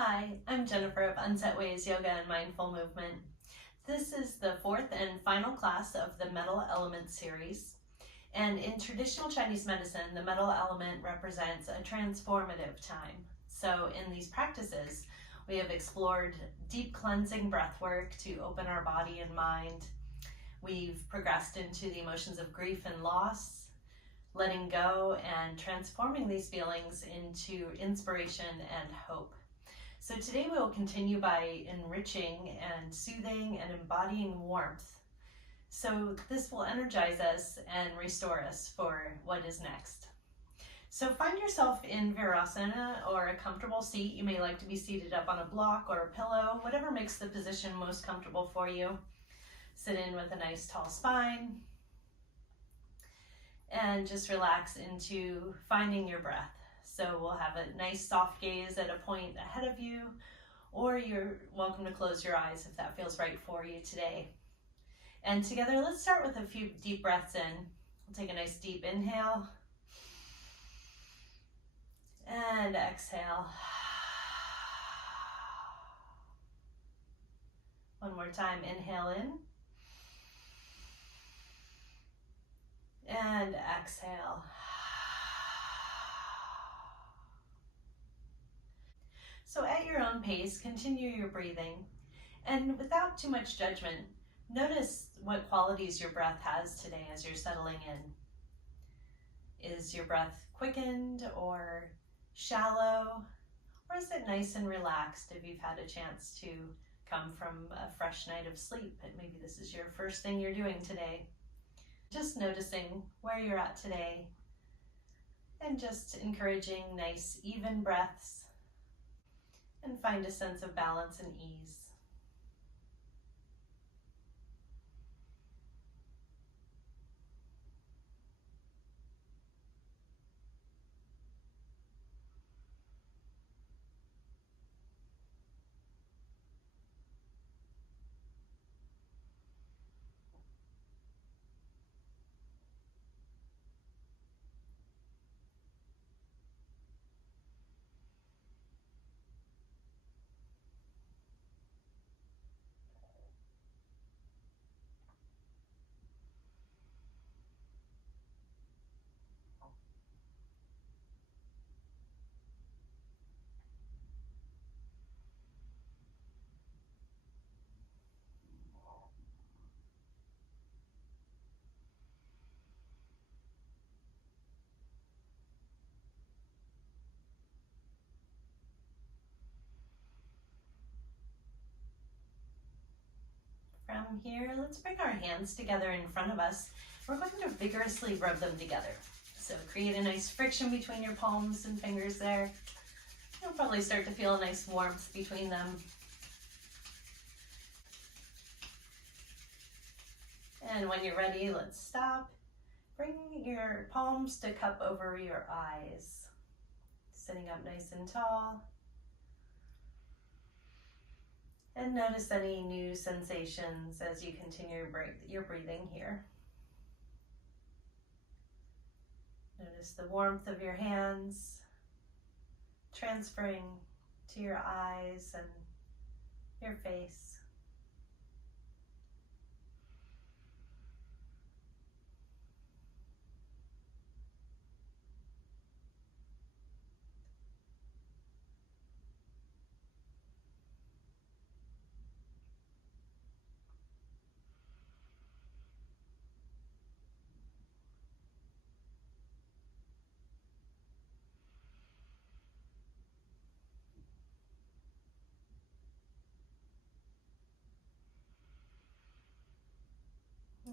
Hi, I'm Jennifer of Unset Ways Yoga and Mindful Movement. This is the fourth and final class of the Metal Element series. And in traditional Chinese medicine, the metal element represents a transformative time. So in these practices, we have explored deep cleansing breath work to open our body and mind. We've progressed into the emotions of grief and loss, letting go and transforming these feelings into inspiration and hope. So today we will continue by enriching and soothing and embodying warmth. So this will energize us and restore us for what is next. So find yourself in Virasana or a comfortable seat. You may like to be seated up on a block or a pillow, whatever makes the position most comfortable for you. Sit in with a nice tall spine and just relax into finding your breath. So we'll have a nice soft gaze at a point ahead of you, or you're welcome to close your eyes if that feels right for you today. And together, let's start with a few deep breaths in. We'll take a nice deep inhale and exhale. One more time, inhale in and exhale. So at your own pace, continue your breathing, and without too much judgment, notice what qualities your breath has today as you're settling in. Is your breath quickened or shallow, or is it nice and relaxed if you've had a chance to come from a fresh night of sleep and maybe this is your first thing you're doing today? Just noticing where you're at today and just encouraging nice even breaths, and find a sense of balance and ease. From here, let's bring our hands together in front of us. We're going to vigorously rub them together. So create a nice friction between your palms and fingers there. You'll probably start to feel a nice warmth between them. And when you're ready, let's stop. Bring your palms to cup over your eyes. Sitting up nice and tall. And notice any new sensations as you continue your breathing here. Notice the warmth of your hands transferring to your eyes and your face.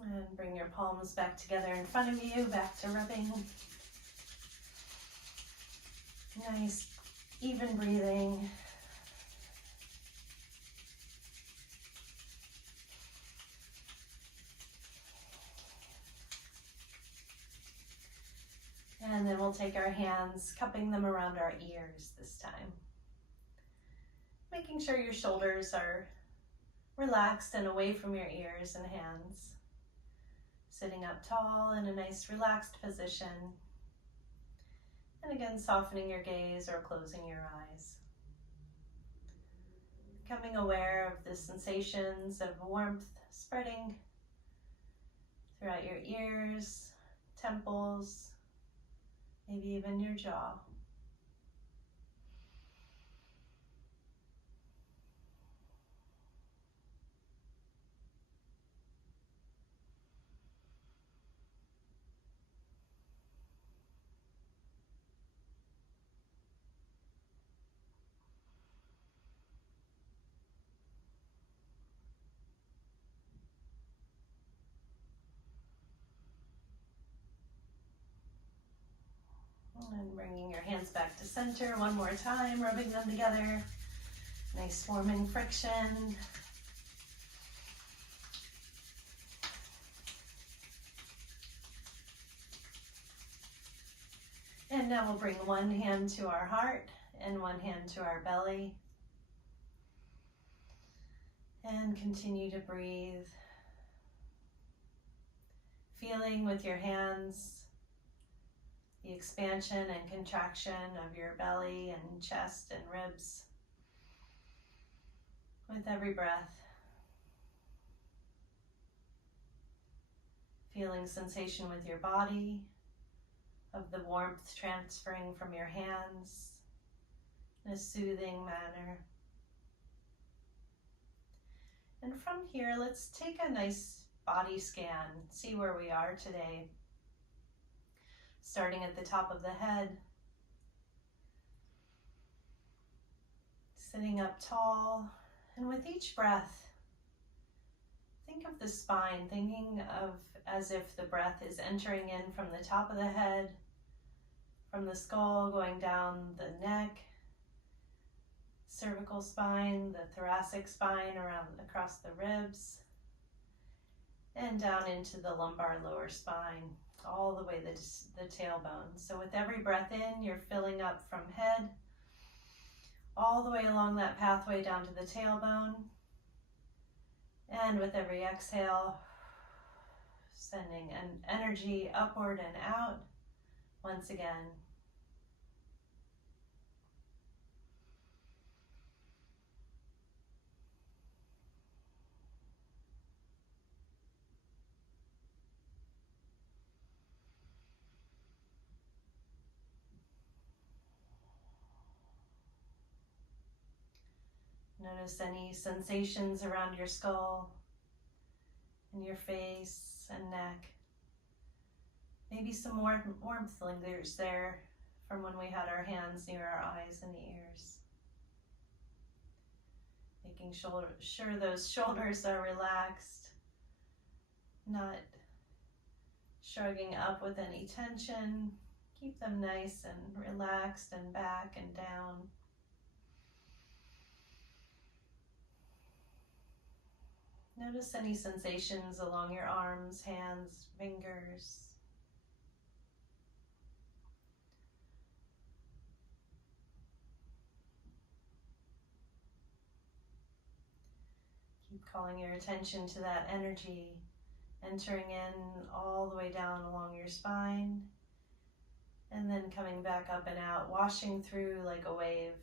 And bring your palms back together in front of you, back to rubbing. Nice, even breathing. And then we'll take our hands, cupping them around our ears this time. Making sure your shoulders are relaxed and away from your ears and hands. Sitting up tall in a nice relaxed position. And again, softening your gaze or closing your eyes. Becoming aware of the sensations of warmth spreading throughout your ears, temples, maybe even your jaw. And bringing your hands back to center one more time, rubbing them together. Nice warming friction. And now we'll bring one hand to our heart and one hand to our belly. And continue to breathe. Feeling with your hands the expansion and contraction of your belly and chest and ribs with every breath. Feeling sensation with your body of the warmth transferring from your hands in a soothing manner. And from here, let's take a nice body scan, see where we are today. Starting at the top of the head, sitting up tall, and with each breath, think of the spine, thinking of as if the breath is entering in from the top of the head, from the skull, going down the neck, cervical spine, the thoracic spine around across the ribs, and down into the lumbar lower spine, all the way the tailbone. So with every breath in, you're filling up from head, all the way along that pathway down to the tailbone. And with every exhale, sending an energy upward and out once again. Notice any sensations around your skull, in your face and neck. Maybe some warmth lingers there from when we had our hands near our eyes and ears. Making sure those shoulders are relaxed, not shrugging up with any tension. Keep them nice and relaxed and back and down. Notice any sensations along your arms, hands, fingers. Keep calling your attention to that energy, entering in all the way down along your spine, and then coming back up and out, washing through like a wave.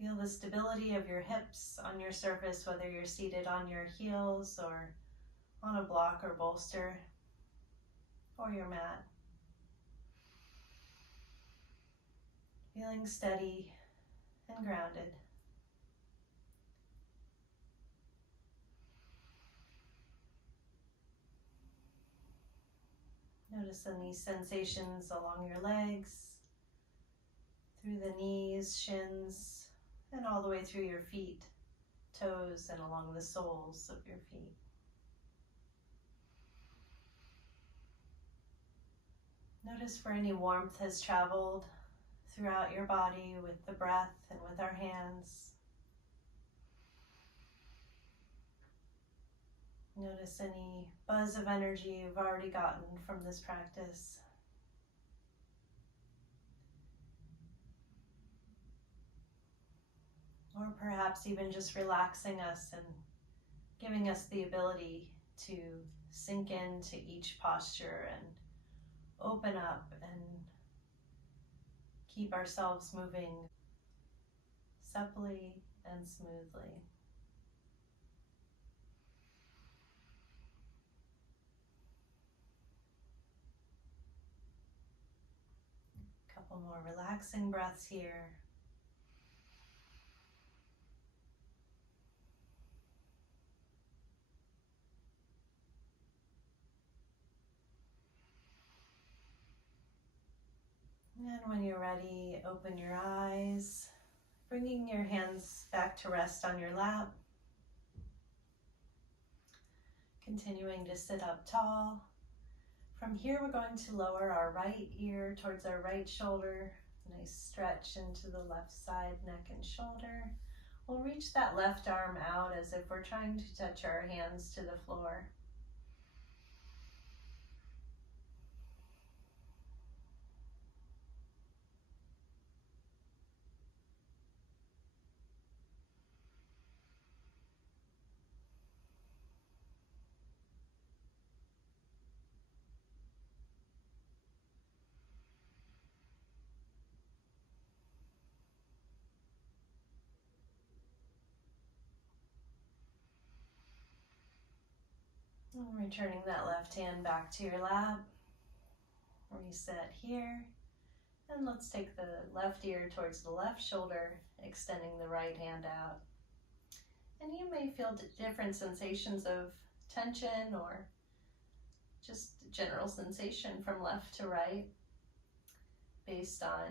Feel the stability of your hips on your surface, whether you're seated on your heels or on a block or bolster or your mat. Feeling steady and grounded. Notice any sensations along your legs, through the knees, shins, and all the way through your feet, toes, and along the soles of your feet. Notice where any warmth has traveled throughout your body with the breath and with our hands. Notice any buzz of energy you've already gotten from this practice. or perhaps even just relaxing us and giving us the ability to sink into each posture and open up and keep ourselves moving supplely and smoothly. Couple more relaxing breaths here. And when you're ready, open your eyes, bringing your hands back to rest on your lap. Continuing to sit up tall. From here, we're going to lower our right ear towards our right shoulder. Nice stretch into the left side, neck and shoulder. We'll reach that left arm out as if we're trying to touch our hands to the floor. And returning that left hand back to your lap. Reset here. And let's take the left ear towards the left shoulder, extending the right hand out. And you may feel different sensations of tension or just general sensation from left to right based on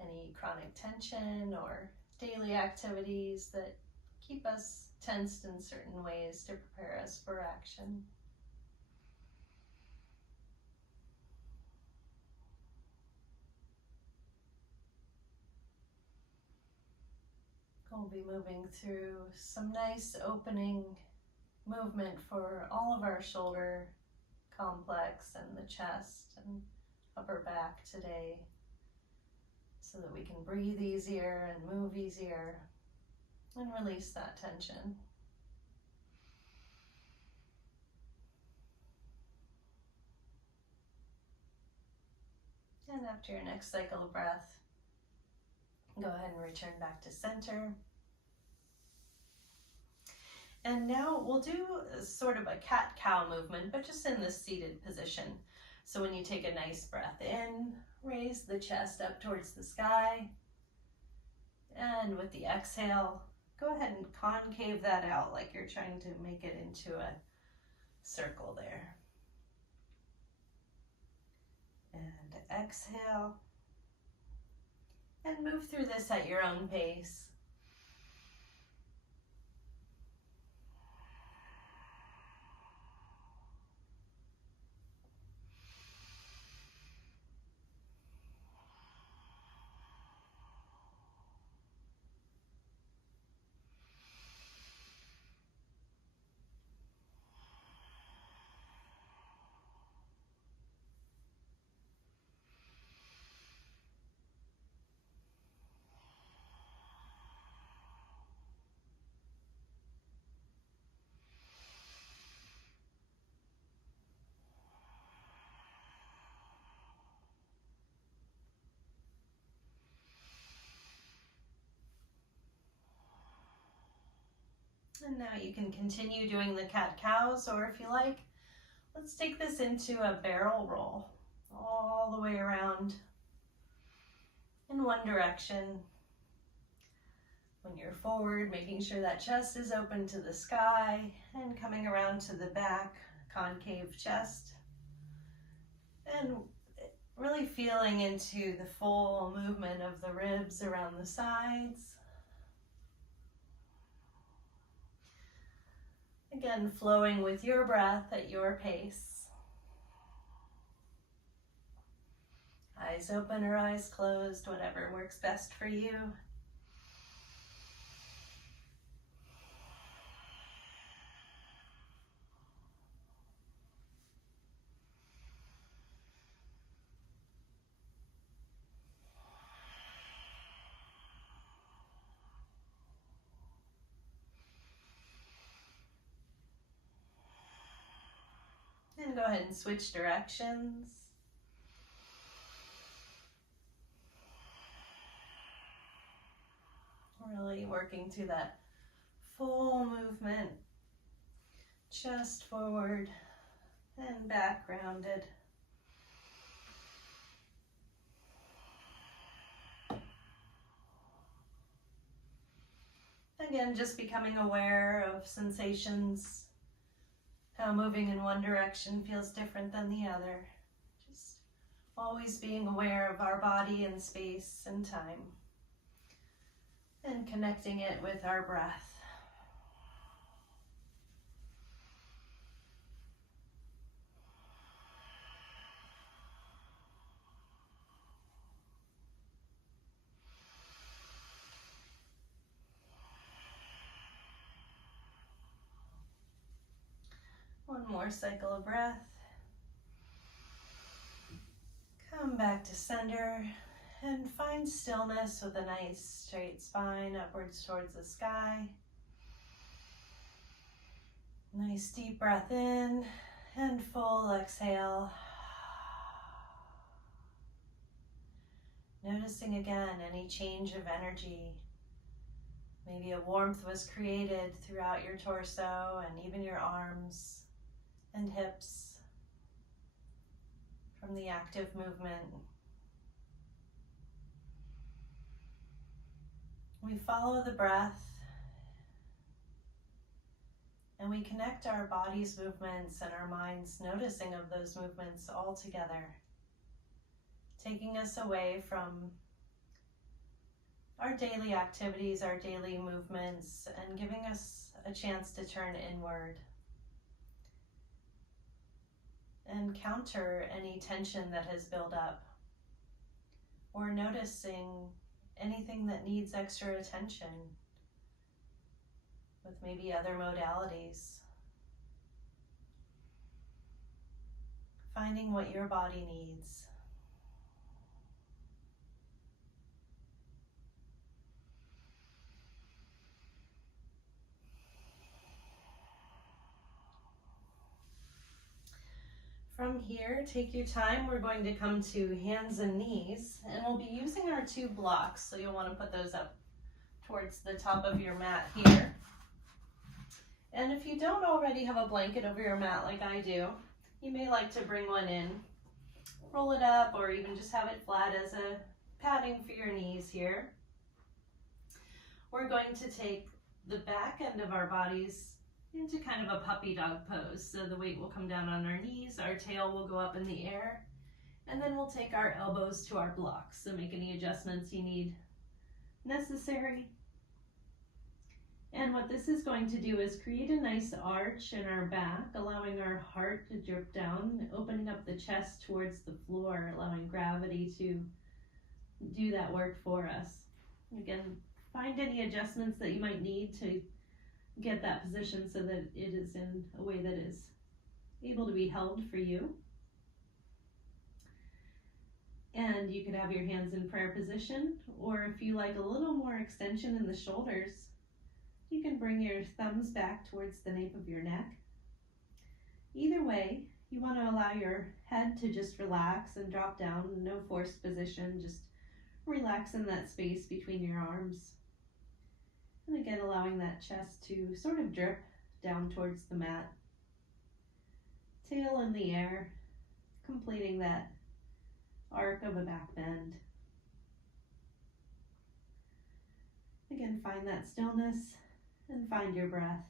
any chronic tension or daily activities that keep us tensed in certain ways to prepare us for action. We'll be moving through some nice opening movement for all of our shoulder complex and the chest and upper back today, so that we can breathe easier and move easier and release that tension. And after your next cycle of breath, go ahead and return back to center. And now we'll do sort of a cat-cow movement, but just in this seated position. So when you take a nice breath in, raise the chest up towards the sky. And with the exhale, go ahead and concave that out like you're trying to make it into a circle there. And exhale. And move through this at your own pace. And now you can continue doing the cat-cows, or if you like, let's take this into a barrel roll all the way around in one direction. When you're forward, making sure that chest is open to the sky and coming around to the back, concave chest. And really feeling into the full movement of the ribs around the sides. Again, flowing with your breath at your pace. Eyes open or eyes closed, whatever works best for you. go ahead and switch directions. Really working through that full movement, chest forward and back rounded. Again, just becoming aware of sensations, how moving in one direction feels different than the other. Just always being aware of our body and space and time, and connecting it with our breath. One more cycle of breath. Come back to center and find stillness with a nice straight spine upwards towards the sky. Nice deep breath in and full exhale. Noticing again any change of energy. Maybe a warmth was created throughout your torso and even your arms and hips from the active movement. We follow the breath and we connect our body's movements and our mind's noticing of those movements all together, taking us away from our daily activities, our daily movements, and giving us a chance to turn inward and counter any tension that has built up, or noticing anything that needs extra attention with maybe other modalities. Finding what your body needs. From here, take your time. We're going to come to hands and knees, and we'll be using our 2 blocks. So you'll want to put those up towards the top of your mat here. And if you don't already have a blanket over your mat like I do, you may like to bring one in, roll it up, or even just have it flat as a padding for your knees here. We're going to take the back end of our bodies into kind of a puppy dog pose. So the weight will come down on our knees, our tail will go up in the air, and then we'll take our elbows to our blocks. So make any adjustments you need necessary. And what this is going to do is create a nice arch in our back, allowing our heart to drip down, opening up the chest towards the floor, allowing gravity to do that work for us. Again, find any adjustments that you might need to get that position so that it is in a way that is able to be held for you. And you could have your hands in prayer position, or if you like a little more extension in the shoulders, you can bring your thumbs back towards the nape of your neck. Either way, you want to allow your head to just relax and drop down, no forced position, just relax in that space between your arms. And again, allowing that chest to sort of drip down towards the mat. Tail in the air, completing that arc of a back bend. Again, find that stillness and find your breath.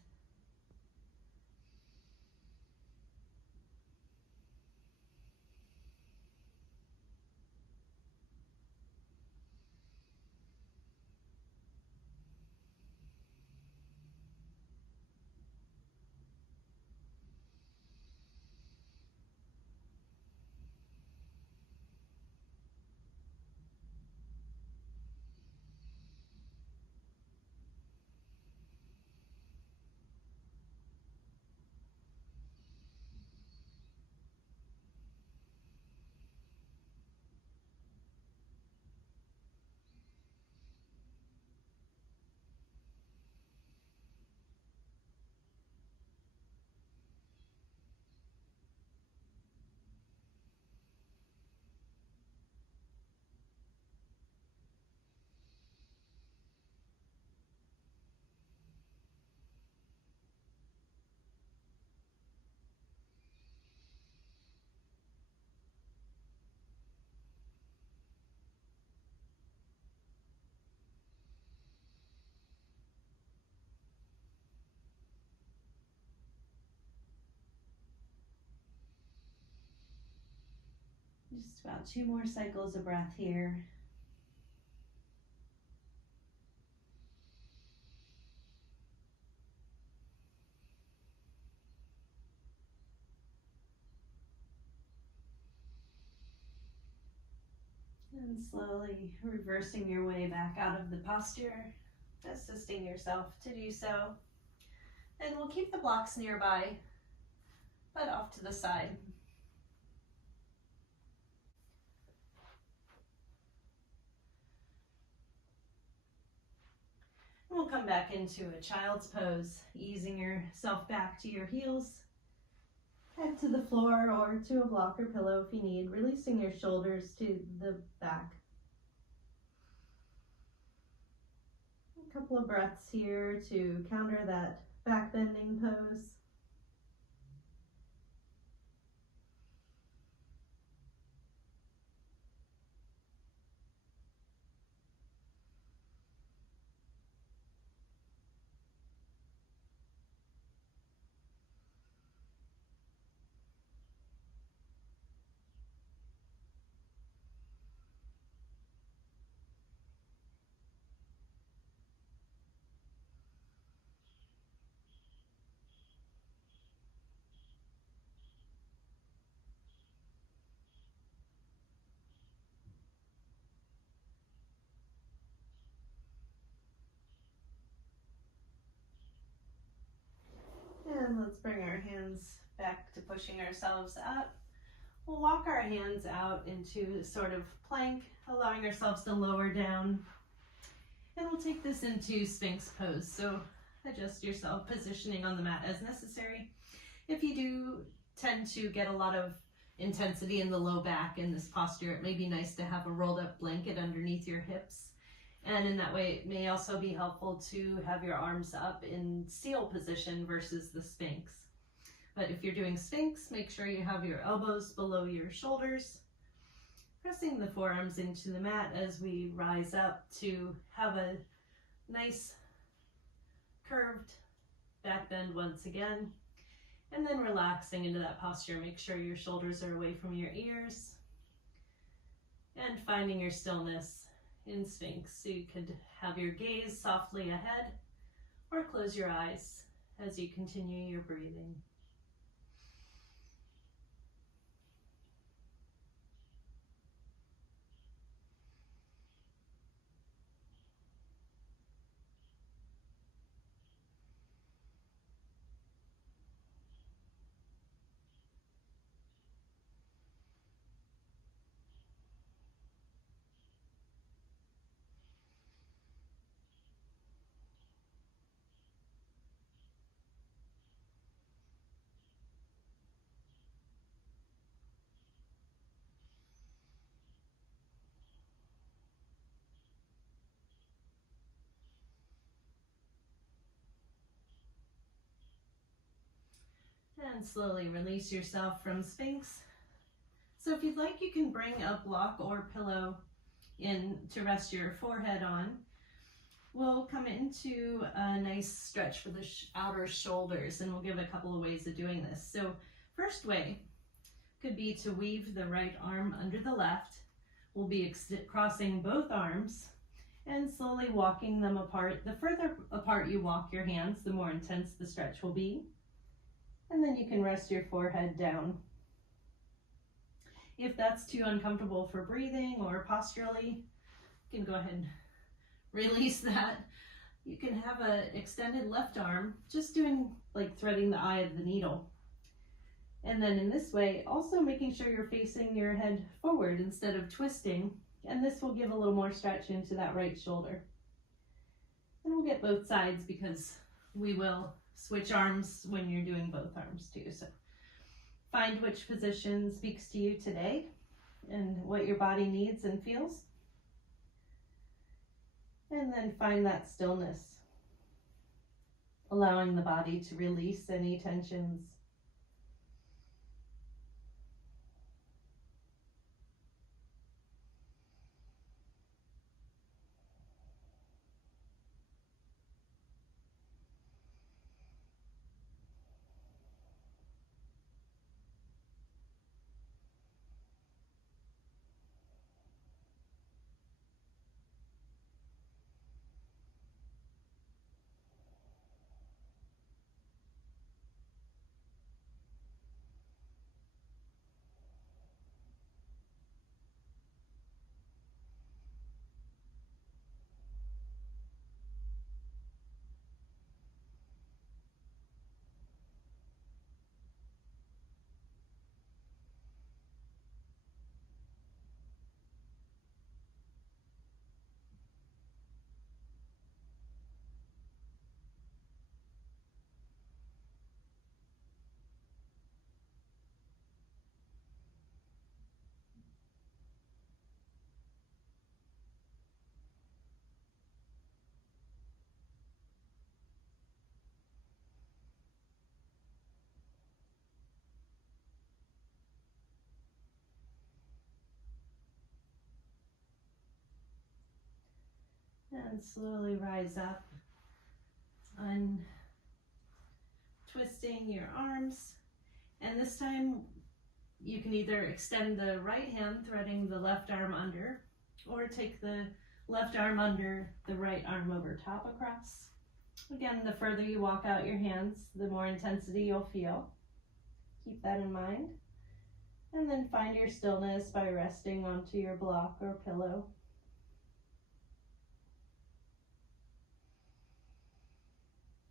Just about 2 more cycles of breath here. And slowly reversing your way back out of the posture, assisting yourself to do so. And we'll keep the blocks nearby, but off to the side. We'll come back into a child's pose, easing yourself back to your heels. Head to the floor or to a block or pillow if you need, releasing your shoulders to the back. A couple of breaths here to counter that back bending pose. And let's bring our hands back to pushing ourselves up. We'll walk our hands out into sort of plank, allowing ourselves to lower down. And we'll take this into Sphinx pose. So adjust yourself, positioning on the mat as necessary. If you do tend to get a lot of intensity in the low back in this posture, it may be nice to have a rolled up blanket underneath your hips. And in that way, it may also be helpful to have your arms up in seal position versus the Sphinx. But if you're doing Sphinx, make sure you have your elbows below your shoulders, pressing the forearms into the mat as we rise up to have a nice curved back bend once again. And then relaxing into that posture, make sure your shoulders are away from your ears. And finding your stillness in Sphinx. So you could have your gaze softly ahead or close your eyes as you continue your breathing. And slowly release yourself from Sphinx. So if you'd like, you can bring a block or pillow in to rest your forehead on. We'll come into a nice stretch for the outer shoulders, and we'll give a couple of ways of doing this. So first way could be to weave the right arm under the left. We'll be crossing both arms and slowly walking them apart. The further apart you walk your hands, the more intense the stretch will be. And then you can rest your forehead down. If that's too uncomfortable for breathing or posturally, you can go ahead and release that. You can have an extended left arm, just doing like threading the eye of the needle. And then in this way, also making sure you're facing your head forward instead of twisting. And this will give a little more stretch into that right shoulder. And we'll get both sides because we will switch arms when you're doing both arms too. So find which position speaks to you today and what your body needs and feels. And then find that stillness, allowing the body to release any tensions. And slowly rise up, twisting your arms. And this time you can either extend the right hand, threading the left arm under, or take the left arm under, the right arm over top across. Again, the further you walk out your hands, the more intensity you'll feel. Keep that in mind. And then find your stillness by resting onto your block or pillow.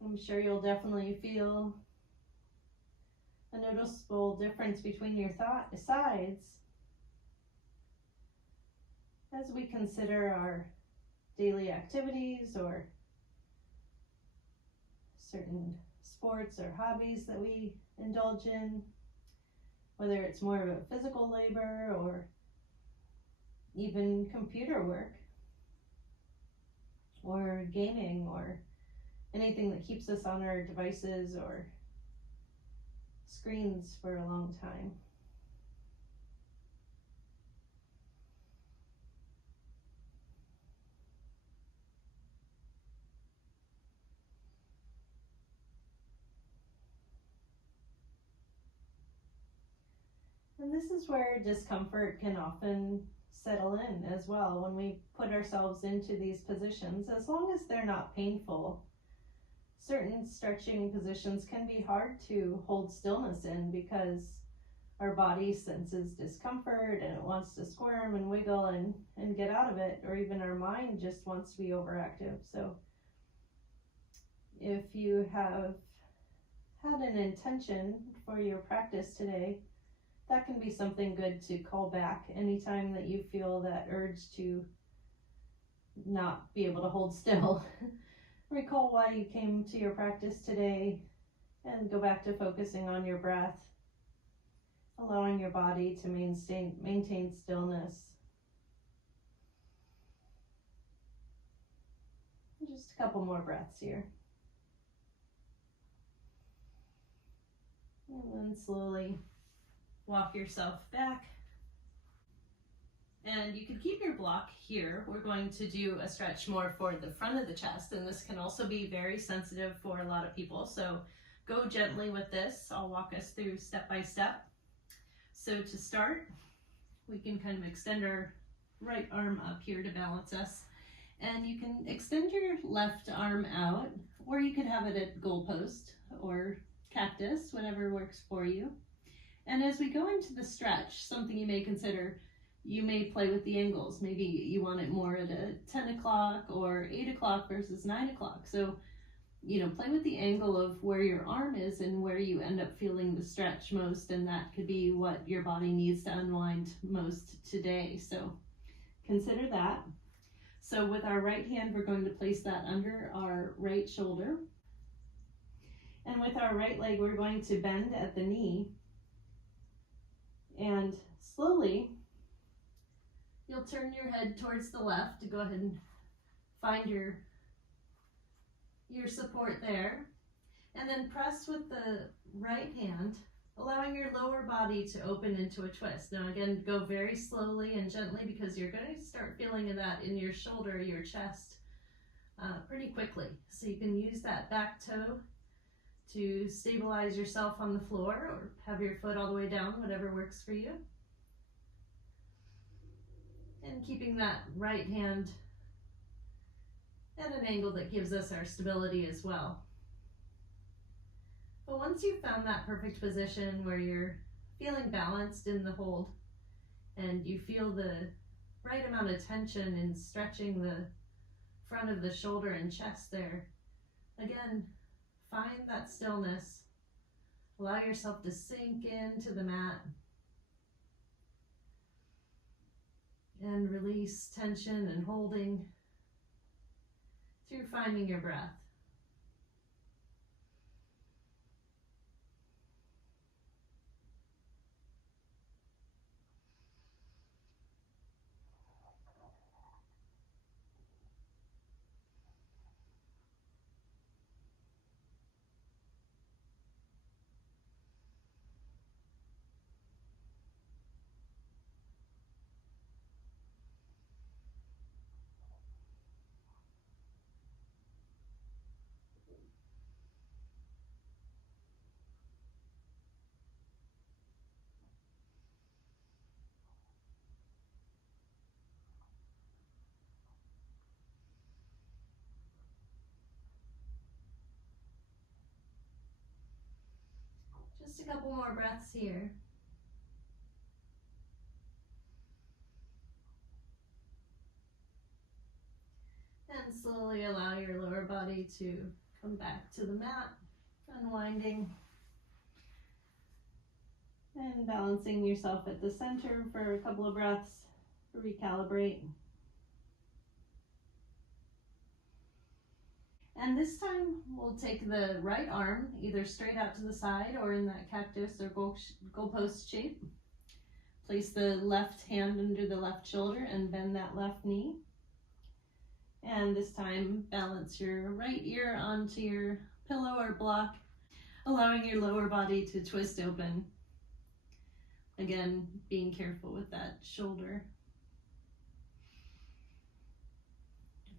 I'm sure you'll definitely feel a noticeable difference between your sides as we consider our daily activities or certain sports or hobbies that we indulge in, whether it's more of a physical labor or even computer work or gaming or anything that keeps us on our devices or screens for a long time. And this is where discomfort can often settle in as well when we put ourselves into these positions, as long as they're not painful. Certain stretching positions can be hard to hold stillness in because our body senses discomfort and it wants to squirm and wiggle and get out of it, or even our mind just wants to be overactive. So if you have had an intention for your practice today, that can be something good to call back anytime that you feel that urge to not be able to hold still. Recall why you came to your practice today and go back to focusing on your breath, allowing your body to maintain stillness. Just a couple more breaths here. And then slowly walk yourself back. And you can keep your block here. We're going to do a stretch more for the front of the chest, and this can also be very sensitive for a lot of people. So go gently with this. I'll walk us through step by step. So to start, we can kind of extend our right arm up here to balance us. And you can extend your left arm out, or you could have it at goalpost or cactus, whatever works for you. And as we go into the stretch, something you may consider, you may play with the angles. Maybe you want it more at a 10 o'clock or 8 o'clock versus 9 o'clock. So, play with the angle of where your arm is and where you end up feeling the stretch most. And that could be what your body needs to unwind most today. So consider that. So with our right hand, we're going to place that under our right shoulder. And with our right leg, we're going to bend at the knee. And slowly, you'll turn your head towards the left to go ahead and find your support there. And then press with the right hand, allowing your lower body to open into a twist. Now again, go very slowly and gently because you're going to start feeling that in your shoulder, your chest, pretty quickly. So you can use that back toe to stabilize yourself on the floor or have your foot all the way down, whatever works for you. And keeping that right hand at an angle that gives us our stability as well. But once you've found that perfect position where you're feeling balanced in the hold and you feel the right amount of tension in stretching the front of the shoulder and chest there, again, find that stillness. Allow yourself to sink into the mat and release tension and holding through finding your breath. a couple more breaths here. And slowly allow your lower body to come back to the mat, unwinding and balancing yourself at the center for a couple of breaths. Recalibrate. And this time we'll take the right arm either straight out to the side or in that cactus or goalpost shape. Place the left hand under the left shoulder and bend that left knee. And this time balance your right ear onto your pillow or block, allowing your lower body to twist open. Again, being careful with that shoulder.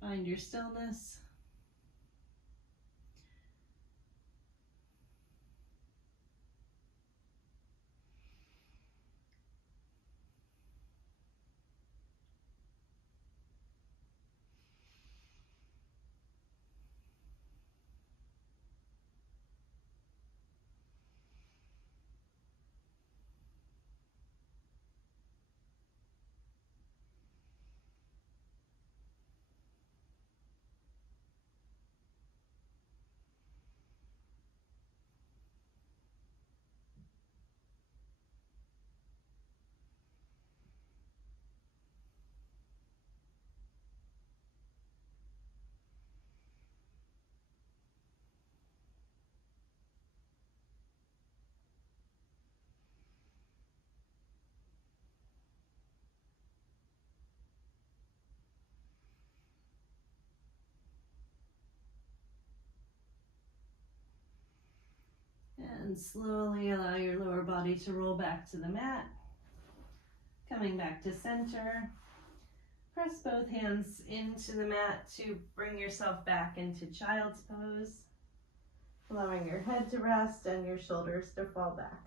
Find your stillness. And slowly allow your lower body to roll back to the mat. Coming back to center. Press both hands into the mat to bring yourself back into child's pose. Allowing your head to rest and your shoulders to fall back.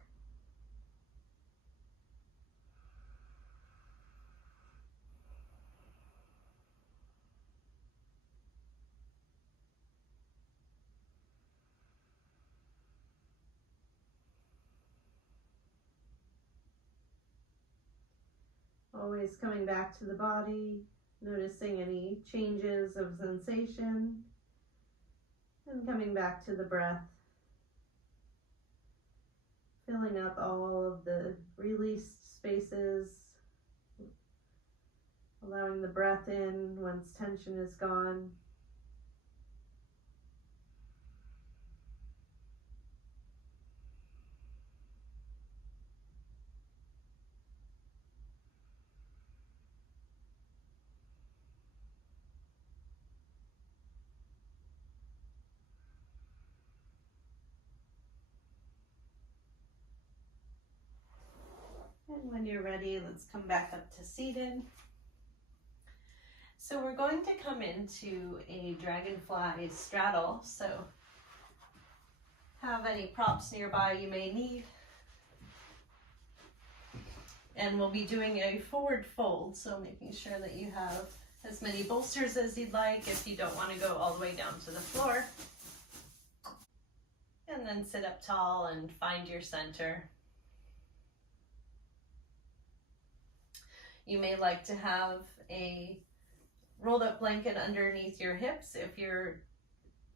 Always coming back to the body, noticing any changes of sensation, and coming back to the breath, filling up all of the released spaces, allowing the breath in once tension is gone. And when you're ready, let's come back up to seated. So we're going to come into a dragonfly straddle. So have any props nearby you may need. And we'll be doing a forward fold, so making sure that you have as many bolsters as you'd like if you don't want to go all the way down to the floor. And then sit up tall and find your center. You may like to have a rolled up blanket underneath your hips if your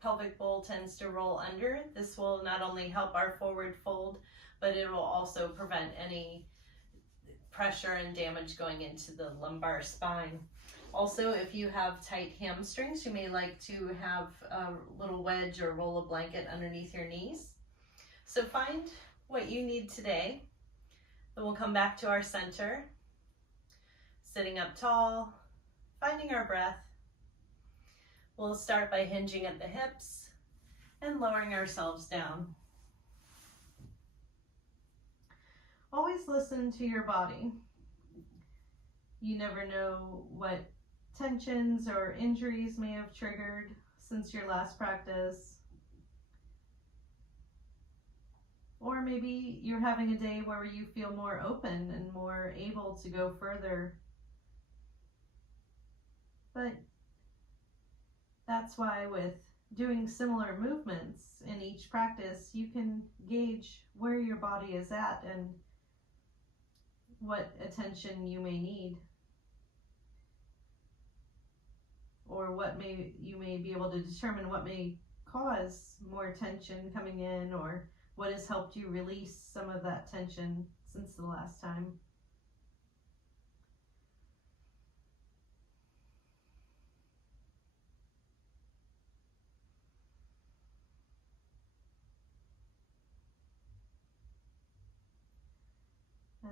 pelvic bowl tends to roll under. This will not only help our forward fold, but it will also prevent any pressure and damage going into the lumbar spine. Also, if you have tight hamstrings, you may like to have a little wedge or roll a blanket underneath your knees. So find what you need today. Then we'll come back to our center, sitting up tall, finding our breath. We'll start by hinging at the hips and lowering ourselves down. Always listen to your body. You never know what tensions or injuries may have triggered since your last practice. Or maybe you're having a day where you feel more open and more able to go further. But that's why with doing similar movements in each practice, you can gauge where your body is at and what attention you may need, or you may be able to determine what may cause more tension coming in, or what has helped you release some of that tension since the last time.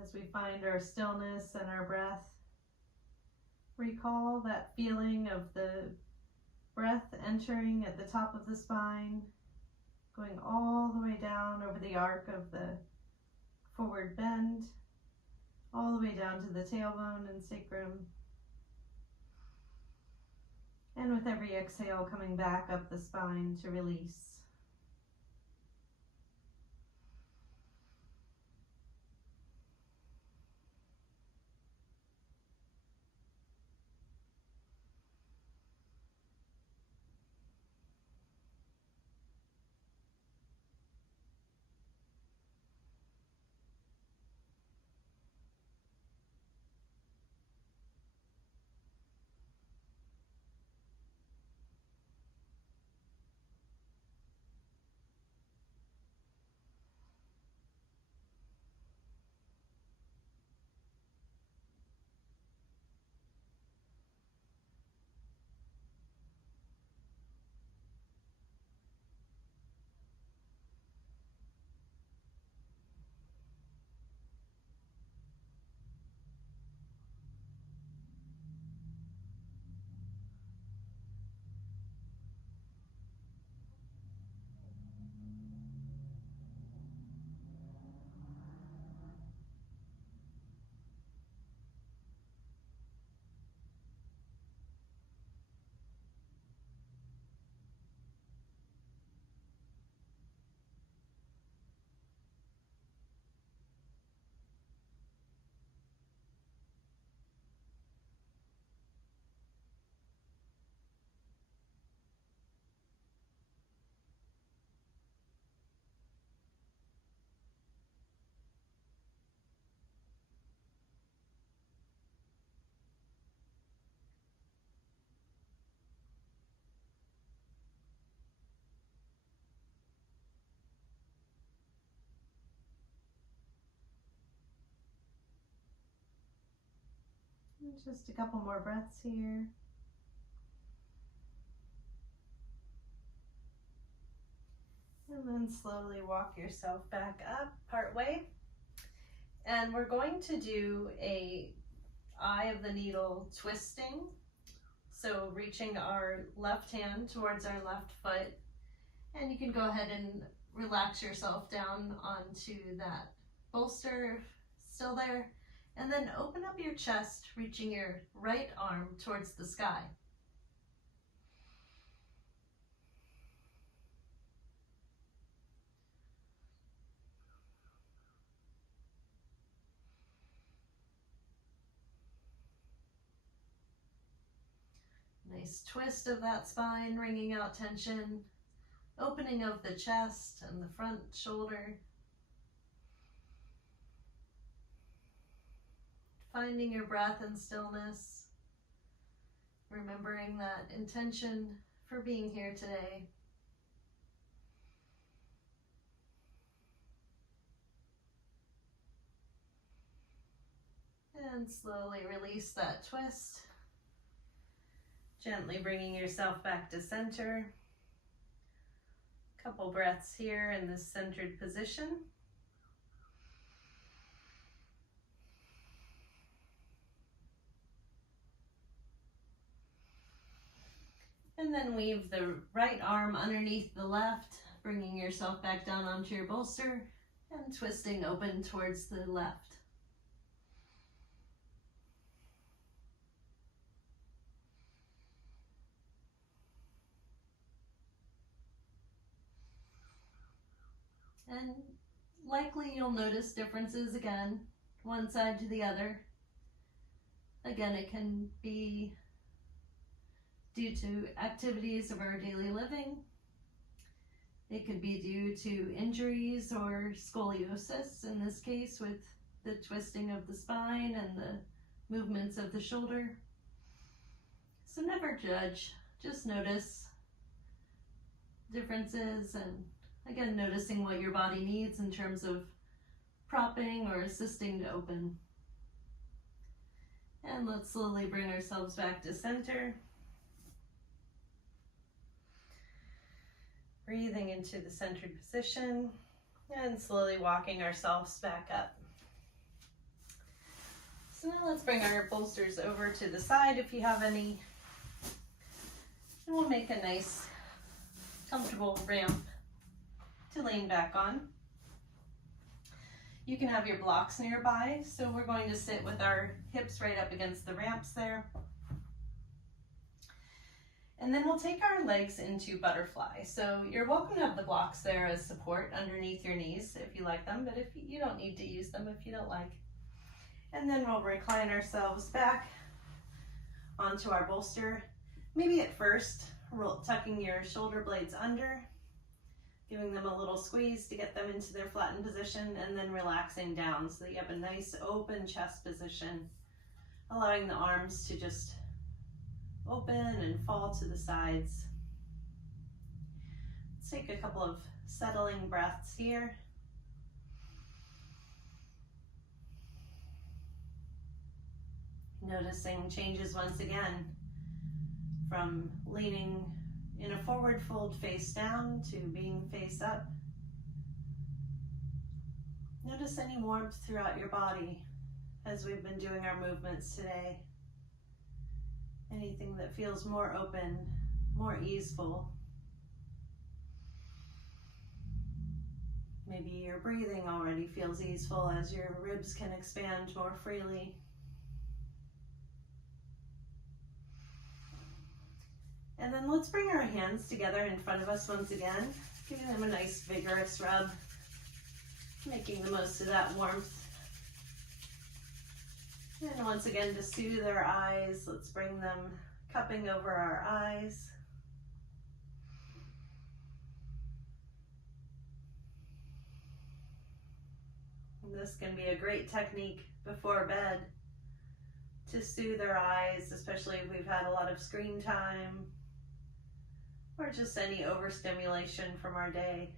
As we find our stillness and our breath, recall that feeling of the breath entering at the top of the spine, going all the way down over the arc of the forward bend, all the way down to the tailbone and sacrum. And with every exhale, coming back up the spine to release. Just a couple more breaths here. And then slowly walk yourself back up part way. And we're going to do a eye of the needle twisting. So reaching our left hand towards our left foot. And you can go ahead and relax yourself down onto that bolster, still there. And then open up your chest, reaching your right arm towards the sky. Nice twist of that spine, wringing out tension, opening of the chest and the front shoulder. Finding your breath and stillness, remembering that intention for being here today. And slowly release that twist, gently bringing yourself back to center. Couple breaths here in this centered position. And then weave the right arm underneath the left, bringing yourself back down onto your bolster and twisting open towards the left. And likely you'll notice differences again, one side to the other. Again, it can be due to activities of our daily living, It could be due to injuries or scoliosis, in this case with the twisting of the spine and the movements of the shoulder. So never judge, just notice differences, and again, noticing what your body needs in terms of propping or assisting to open. And let's slowly bring ourselves back to center. Breathing into the centered position and slowly walking ourselves back up. So now let's bring our bolsters over to the side if you have any. And we'll make a nice, comfortable ramp to lean back on. You can have your blocks nearby, so we're going to sit with our hips right up against the ramps there. And then we'll take our legs into butterfly. So you're welcome to have the blocks there as support underneath your knees if you like them, but if you don't need to use them if you don't like. And then we'll recline ourselves back onto our bolster. Maybe at first, tucking your shoulder blades under, giving them a little squeeze to get them into their flattened position, and then relaxing down so that you have a nice open chest position, allowing the arms to just open and fall to the sides. Let's take a couple of settling breaths here. Noticing changes once again from leaning in a forward fold face down to being face up. Notice any warmth throughout your body as we've been doing our movements today. Anything that feels more open, more easeful. Maybe your breathing already feels easeful as your ribs can expand more freely. And then let's bring our hands together in front of us once again, giving them a nice vigorous rub, making the most of that warmth. And once again, to soothe our eyes, let's bring them cupping over our eyes. And this can be a great technique before bed to soothe our eyes, especially if we've had a lot of screen time or just any overstimulation from our day.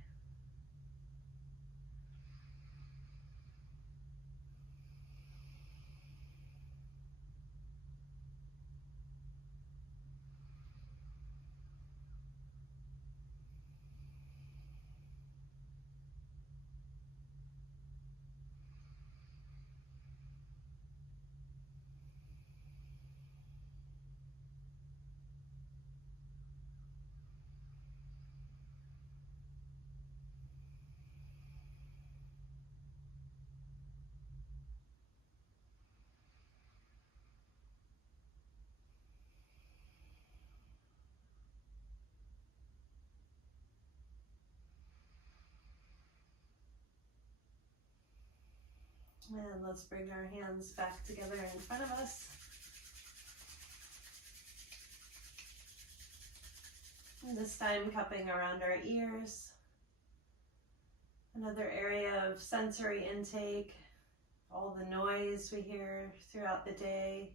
And let's bring our hands back together in front of us. And this time cupping around our ears. Another area of sensory intake, all the noise we hear throughout the day,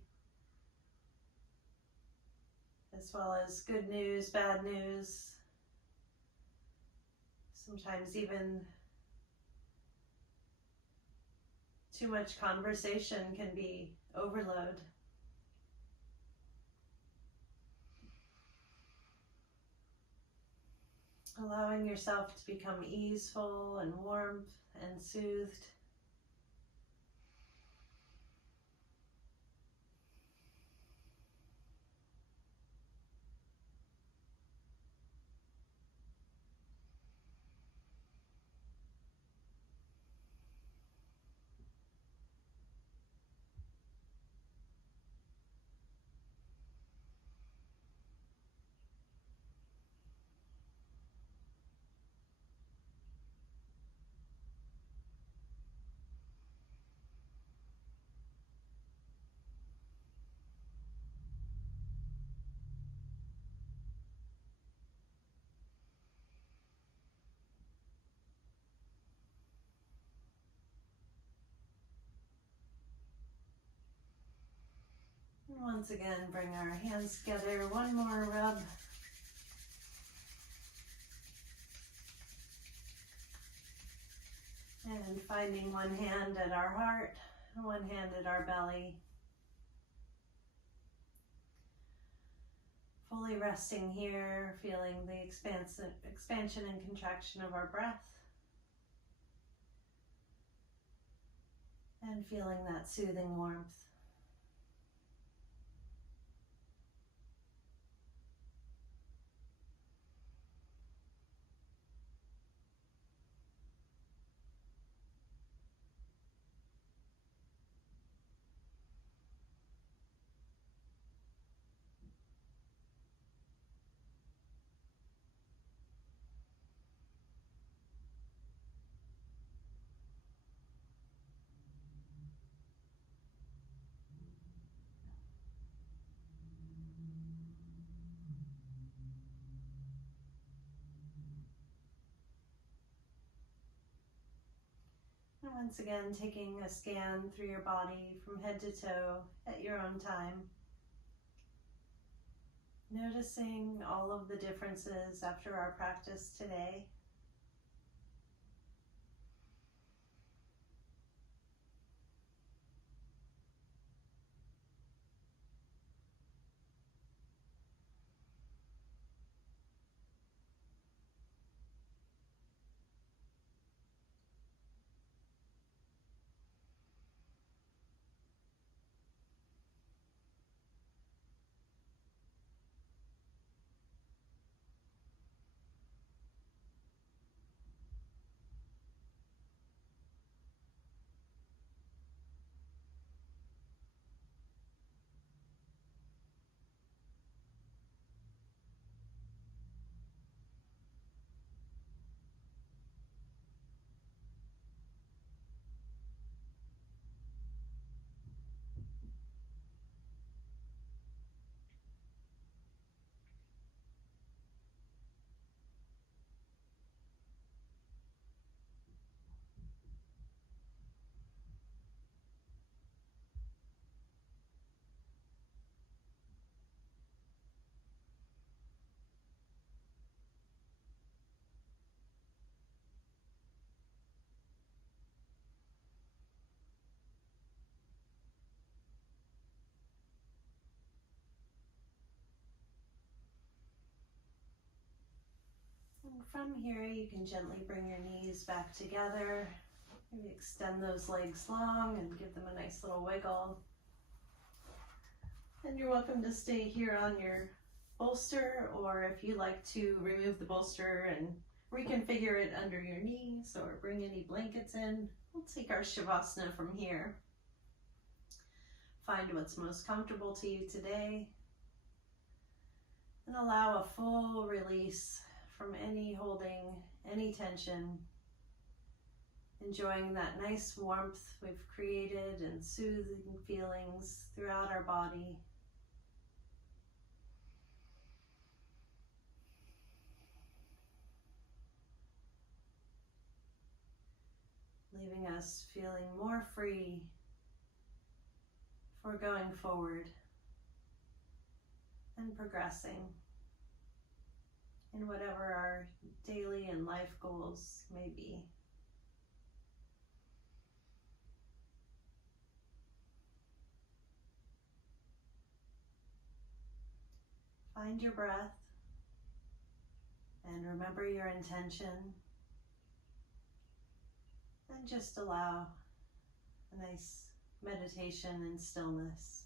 as well as good news, bad news, sometimes even too much conversation can be overload. Allowing yourself to become easeful and warm and soothed. Once again, bring our hands together, one more rub. And finding one hand at our heart, one hand at our belly. Fully resting here, feeling the expansion and contraction of our breath. And feeling that soothing warmth. And once again, taking a scan through your body from head to toe at your own time. Noticing all of the differences after our practice today. And from here, you can gently bring your knees back together. Maybe extend those legs long and give them a nice little wiggle. And you're welcome to stay here on your bolster, or if you like to remove the bolster and reconfigure it under your knees or bring any blankets in, we'll take our Shavasana from here. Find what's most comfortable to you today and allow a full release from any holding, any tension. Enjoying that nice warmth we've created and soothing feelings throughout our body. Leaving us feeling more free for going forward and progressing in whatever our daily and life goals may be. Find your breath and remember your intention, and just allow a nice meditation and stillness.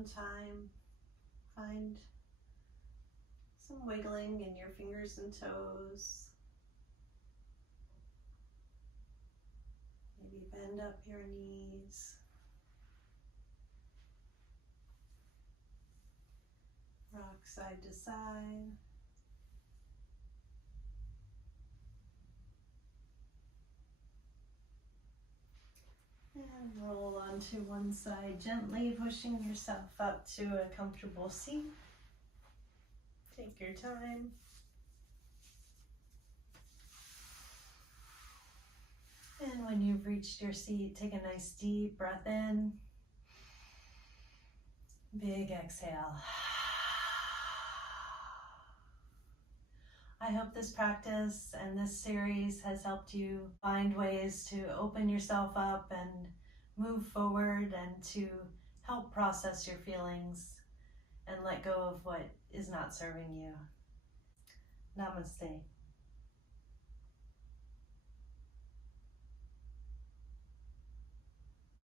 own time. Find some wiggling in your fingers and toes. Maybe bend up your knees. Rock side to side. And roll onto one side, gently pushing yourself up to a comfortable seat. Take your time. And when you've reached your seat, take a nice deep breath in. Big exhale. I hope this practice and this series has helped you find ways to open yourself up and move forward and to help process your feelings and let go of what is not serving you. Namaste.